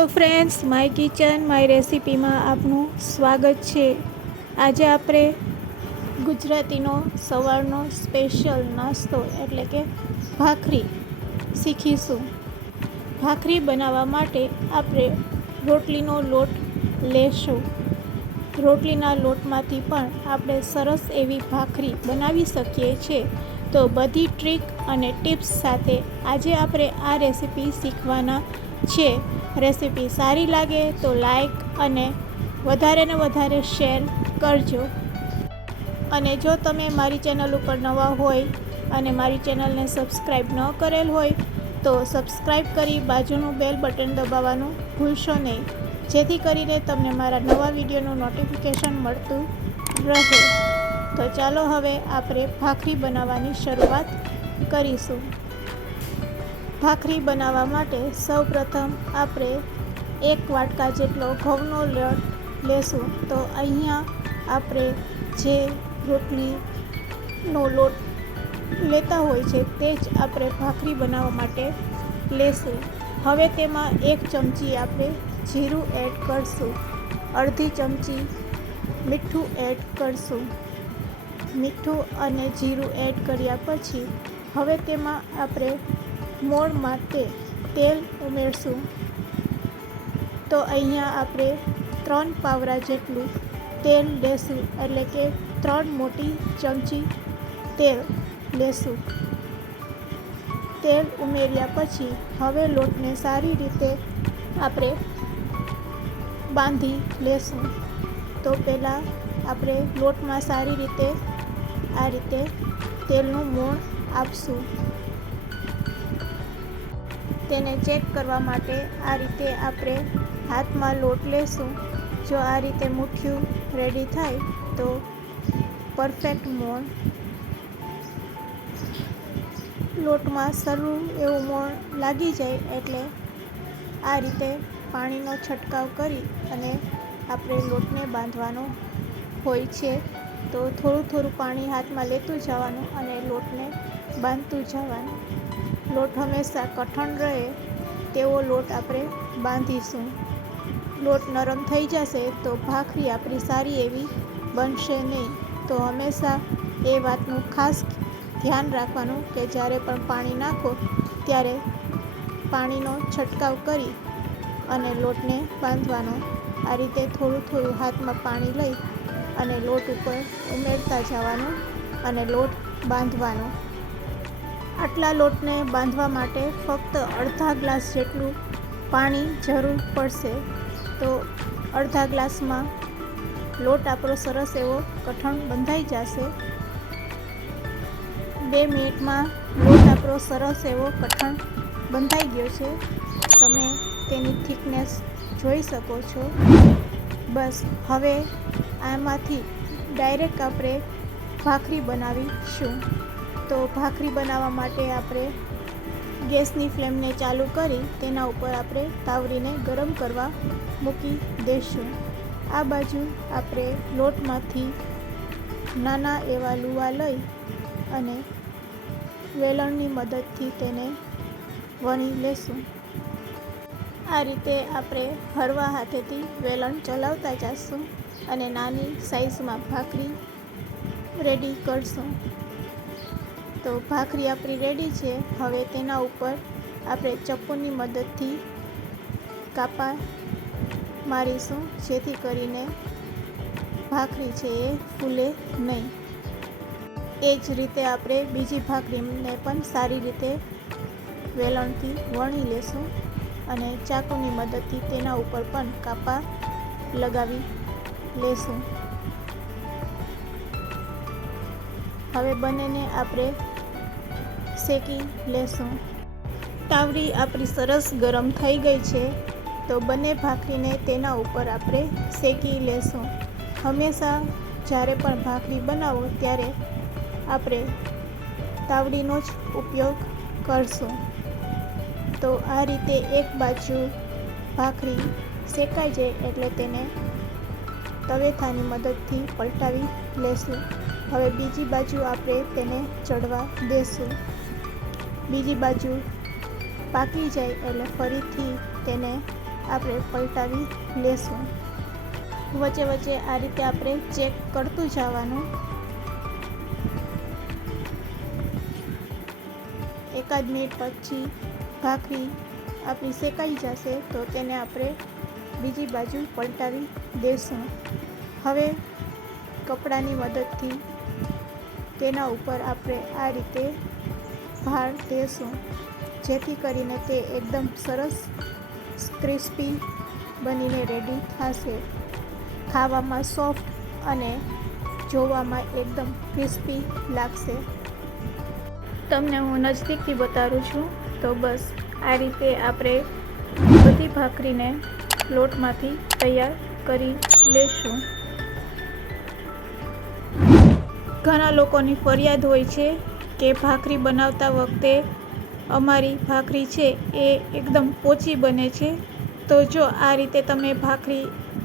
Hello friends, my kitchen my રેસિપીમાં આપનું સ્વાગત છે। આજે આપણે ગુજરાતીનો સવારનો સ્પેશિયલ નાસ્તો એટલે કે ભાખરી શીખીશું। ભાખરી બનાવવા માટે આપણે રોટલીનો લોટ લેશું। રોટલીના લોટમાંથી પણ આપણે સરસ એવી ભાખરી બનાવી શકીએ છીએ। તો બધી ટ્રીક અને ટિપ્સ સાથે આજે આપણે આ રેસિપી શીખવાના છે। રેસિપી સારી લાગે તો લાઈક અને વધારે ને વધારે શેર કરજો। અને જો તમે મારી ચેનલ ઉપર નવા હોય અને મારી ચેનલને સબસ્ક્રાઈબ ન કરેલ હોય તો સબસ્ક્રાઈબ કરી બાજુનું બેલ બટન દબાવવાનું ભૂલશો નહીં, જેથી કરીને તમને મારા નવા વિડીયોનું નોટિફિકેશન મળતું રહે। તો ચાલો હવે આપણે ભાખરી બનાવવાની શરૂઆત કરીશું। ભાખરી બનાવવા માટે સૌપ્રથમ આપણે 1 વાટકા જેટલો ઘઉંનો લોટ લેશું। તો અહીંયા આપણે જે રોટલીનો લોટ લેતા હોય છે તે જ આપણે ભાખરી બનાવવા માટે લેશું। હવે તેમાં 1 ચમચી આપણે જીરું એડ કરશું, અડધી ચમચી મીઠું એડ કરશું। મીઠું અને જીરું એડ કર્યા પછી હવે તેમાં આપણે મોણ માટે તેલ ઉમેરશું। તો અહીંયા આપણે 3 પાવરા જેટલું તેલ લેશું, એટલે કે 3 મોટી ચમચી તેલ લેશું। તેલ ઉમેર્યા પછી હવે લોટને સારી રીતે આપણે બાંધી લેશું। તો પહેલાં આપણે લોટમાં સારી રીતે આ રીતે તેલનું મોણ આપશું। તેને ચેક કરવા માટે આ રીતે આપણે હાથમાં લોટ લેશું। જો આ રીતે મુઠ્ઠીયું રેડી થાય તો પરફેક્ટ મોણ, લોટમાં સરું એવું મોણ લાગી જાય એટલે આ રીતે પાણીનો છંટકાવ કરી અને આપણે લોટને બાંધવાનો હોય છે। તો થોડું થોડું પાણી હાથમાં લેતું જવાનું અને લોટને બાંધતું જવાનું। લોટ હંમેશા કઠણ રહે તેવો લોટ આપણે બાંધીશું। લોટ નરમ થઈ જશે તો ભાખરી આપણી સારી એવી બનશે નહીં। તો હંમેશા એ વાતનું ખાસ ધ્યાન રાખવાનું કે જ્યારે પણ પાણી નાખો ત્યારે પાણીનો છંટકાવ કરી અને લોટને બાંધવાનો। આ રીતે થોડું થોડું હાથમાં પાણી લઈ અને લોટ ઉપર ઉમેરતા જવાનું અને લોટ બાંધવાનો। આટલા લોટને બાંધવા માટે ફક્ત અડધા ગ્લાસ જેટલું પાણી જરૂર પડશે। તો અડધા ગ્લાસમાં લોટ આપણો સરસ એવો કઠણ બંધાઈ જશે। 2 મિનિટમાં લોટ આપણો સરસ એવો કઠણ બંધાઈ ગયો છે। તમે તેની થિકનેસ જોઈ શકો છો। બસ હવે આમાંથી ડાયરેક્ટ આપણે ભાખરી બનાવીશું। તો ભાખરી બનાવવા માટે આપણે ગેસની ફ્લેમને ચાલુ કરી તેના ઉપર આપણે તાવડીને ગરમ કરવા મૂકી દઈશું। આ બાજુ આપણે લોટમાંથી નાના એવા લુવા લઈ અને વેલણની મદદથી તેને વણી લેશું। આ રીતે આપણે હળવા હાથેથી વેલણ ચલાવતા જઈશું અને નાની સાઈઝમાં ભાખરી રેડી કરશું। તો ભાખરી આપણી રેડી છે। હવે તેના ઉપર આપણે ચપ્પુની મદદથી કાપા મારીશું, જેથી કરીને ભાખરી છે એ ફૂલે નહીં। એ જ રીતે આપણે બીજી ભાખરીને પણ સારી રીતે વેલણથી વણી લેશું અને ચાકુની મદદથી તેના ઉપર પણ કાપા લગાવી લેશું। હવે બંનેને આપણે શેકી લેશું। તાવડી આપણી સરસ ગરમ થઈ ગઈ છે। તો બંને ભાખરીને તેના ઉપર આપણે શેકી લેશું। હંમેશા જ્યારે પણ ભાખરી બનાવો ત્યારે આપણે તાવડીનો જ ઉપયોગ કરશું। તો આ રીતે એક બાજુ ભાખરી શેકાઈ જાય એટલે તેને તવેથાની મદદથી પલટાવી લેશું। હવે બીજી બાજુ આપણે તેને ચડવા દેશું। બીજી બાજુ પાકી જાય એટલે ફરીથી તેને આપણે પલટાવી લેશું. વચ્ચે વચ્ચે આ રીતે આપણે ચેક કરતું જવાનું. એકાદ મિનિટ પછી ભાખરી આપણી શેકાઈ જશે તો તેને આપણે બીજી બાજુ પલટાવી દઈશું. હવે કપડાની મદદથી તેના ઉપર આપણે આ રીતે ભાર દઈશું, જેથી કરીને તે એકદમ સરસ ક્રિસ્પી બનીને રેડી થશે. ખાવામાં સોફ્ટ અને જોવામાં એકદમ ક્રિસ્પી લાગશે. તમને હું નજીકથી બતાવું છું. તો બસ આ રીતે આપણે બધી ભાખરીને લોટમાંથી તૈયાર કરી લેશું. ઘણા લોકોની ફરિયાદ હોય છે કે ભાખરી બનાવતા વખતે અમારી ભાખરી છે એ એકદમ પોચી બને છે. તો જો આ રીતે તમે ભાખરી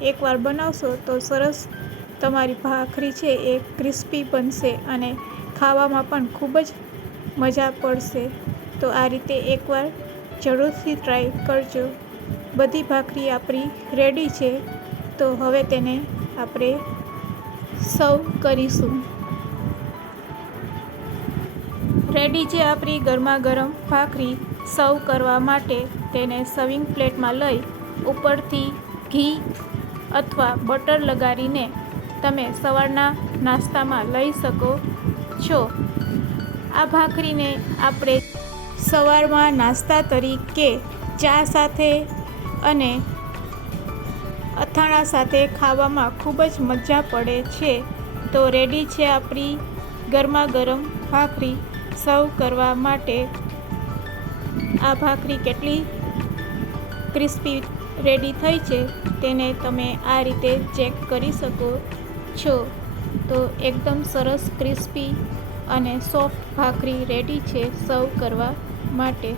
એકવાર બનાવશો તો સરસ તમારી ભાખરી છે એ ક્રિસ્પી બનશે અને ખાવામાં પણ ખૂબ જ મજા પડશે. તો આ રીતે એકવાર જરૂરથી ટ્રાય કરજો. બધી ભાખરી આપણી રેડી છે. તો હવે તેને આપણે સર્વ કરીશું. રેડી છે આપણી ગરમા ગરમ ભાખરી. સર્વ કરવા માટે તેને સર્વિંગ પ્લેટમાં લઈ ઉપરથી ઘી અથવા બટર લગાડીને તમે સવારના નાસ્તામાં લઈ શકો છો. આ ભાખરીને આપણે સવારમાં નાસ્તા તરીકે ચા સાથે અને અથાણા સાથે ખાવામાં ખૂબ જ મજા પડે છે. તો રેડી છે આપણી ગરમા ગરમ ભાખરી. સર્વ કરવા માટે આ ભાખરી કેટલી ક્રિસ્પી રેડી થઈ છે તેને તમે આ રીતે ચેક કરી શકો છો. તો એકદમ સરસ ક્રિસ્પી અને સોફ્ટ ભાખરી રેડી છે સર્વ કરવા માટે.